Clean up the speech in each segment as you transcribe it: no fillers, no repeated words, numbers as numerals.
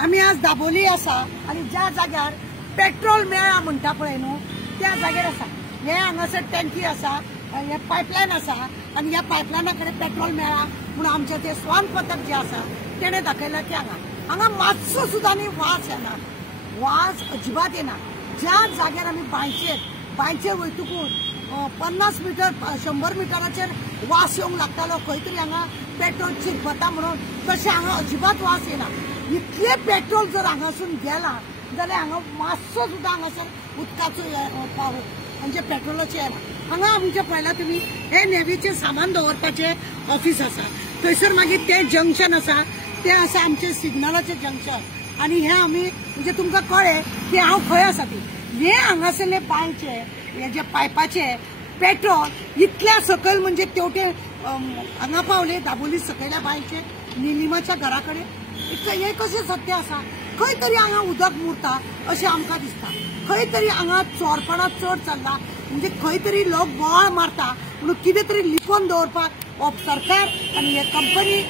आम्ही आज दाबोली आसा आणि ज्या जाग्यार पेट्रोल मेळा म्हणटा पळय न्हू त्या जाग्यार आसा। हे हांगासर टँकी आसा, हे पायपलायन आसा आणि ह्या पायपलायना कडेन पेट्रोल मेळा म्हणून आमचे ते स्वान पथक जे आसा तेणे दाखयला की हांगा मातसो सुद्दां न्ही वास येना, वास अजिबात येना। ज्या जाग्यार आमी बांयचेर वयतकूच 50 मीटर 100 मिटराचेर वास येवंक लागतालो, खंय तरी हांगा पेट्रोल चिरपता म्हणून, तशें हांगा अजिबात वास येना। इतले पेट्रोल जर हांगासून गेला जाल्यार हांगा मातसो सुद्दां हांगासर उदकाचो म्हणजे पेट्रोलाचो येना। हांगा आमचे पळयला तुमी हे नेवीचे सामान दवरपाचे ऑफिस आसा, थंयसर मागीर ते जंक्शन आसा, ते आसा आमचे सिग्नलाचे जंक्शन। आणि हे आमी म्हणजे तुमकां कळ्ळें की हांव खंय आसा ती। हे हांगासरले बांयचे हे जे पायपाचे पेट्रोल इतल्या सकयल म्हणजे तेवटे हांगा पावले दाबोली सकयल्या बांयचे निलिमाच्या घरा कडेन। हे कशें सत्य आसा? खंय तरी हांगा उदक मुरता अशें आमकां दिसता, खंय तरी हांगा चोरपणां चड चल्ला, म्हणजे खंय तरी लोक बोवाळ मारता म्हणून कितें तरी लिपोवन दवरपाक सरकार आनी हे कंपनी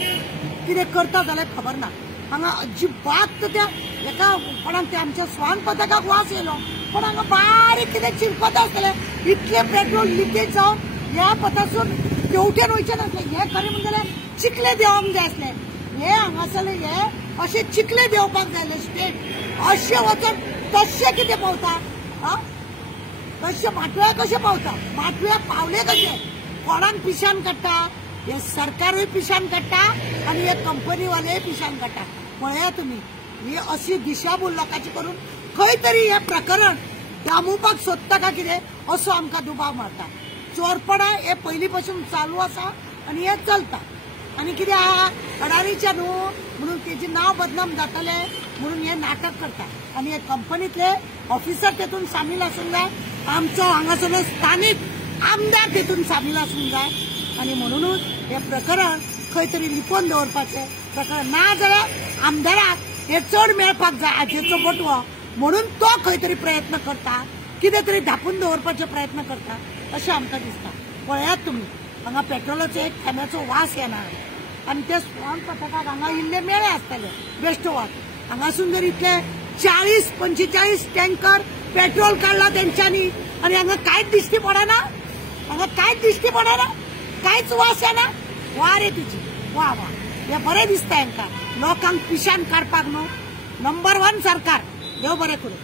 कितें करता जाल्यार खबर ना। हांगा अजिबात त्या एका कोणाक ते आमच्या स्वान पथकाक वास येयलो, पण हांगा बारीक कितें चिरपत आसतलें, इतले पेट्रोल लिकेज जावन ह्या पथासून तेवटेन वयचें नासलें। हे खरें म्हणजे चिखले देंवोंक जाय आसलें, हे हांगासरले हे अशें चिखले देंवपाक जाय आसलें स्टेट, अशें वचून तशें कितें पावता? तशें माटव्या कशें पावता? माटव्या पावले कशें? कोणाक पिशान काडटा? हे सरकारूय पिशान काडटा आनी हे कंपनीवालेय पिशान काडटा। पळया तुमी ही अशी दिशाभूल लोकांची करून खंय तरी हे प्रकरण थांबोवपाक सोदता काय कितें असो आमकां दुबाव मारता। चोरपणां हे पयलीं पासून चालू आसा आनी हे चलता। आनी कितें आहा अडाणीच्या न्हू म्हणून तेजे नांव बदनाम जातले म्हणून हे नाटक करता आनी हे कंपनीतले ऑफिसर तेतून सामील आसूंक जाय, आमचो हांगासरलो स्थानीक आमदार तेतून सामील आसूंक जाय। आनी म्हणूनच हे प्रकरण खंय तरी लिपोवन दवरपाचें प्रकरण ना जाल्यार आमदाराक हे चड मेळपाक जाय हाजेचो बटवो म्हणून तो खंय तरी प्रयत्न करता, कितें तरी धापून दवरपाचे प्रयत्न करता अशें आमकां दिसता। पळयात तुमी हांगा पेट्रोलाचो एक थेंब्याचो वास येना आनी ते स्वान पथकाक हांगा इल्ले मेळे आसतले बेश्टोवाद। हांगासून जर इतले 40-45 टँकर पेट्रोल काडला तेंच्यांनी आनी हांगा कांयच दिश्टी पडना, हांगा कांयच दिश्टी पडना, कांयच वास येना। वा रे तुजी वा वा, हे बरें दिसता हांकां लोकांक पिशान काडपाक न्हू। नंबर 1 सरकार, देव बरें करूं।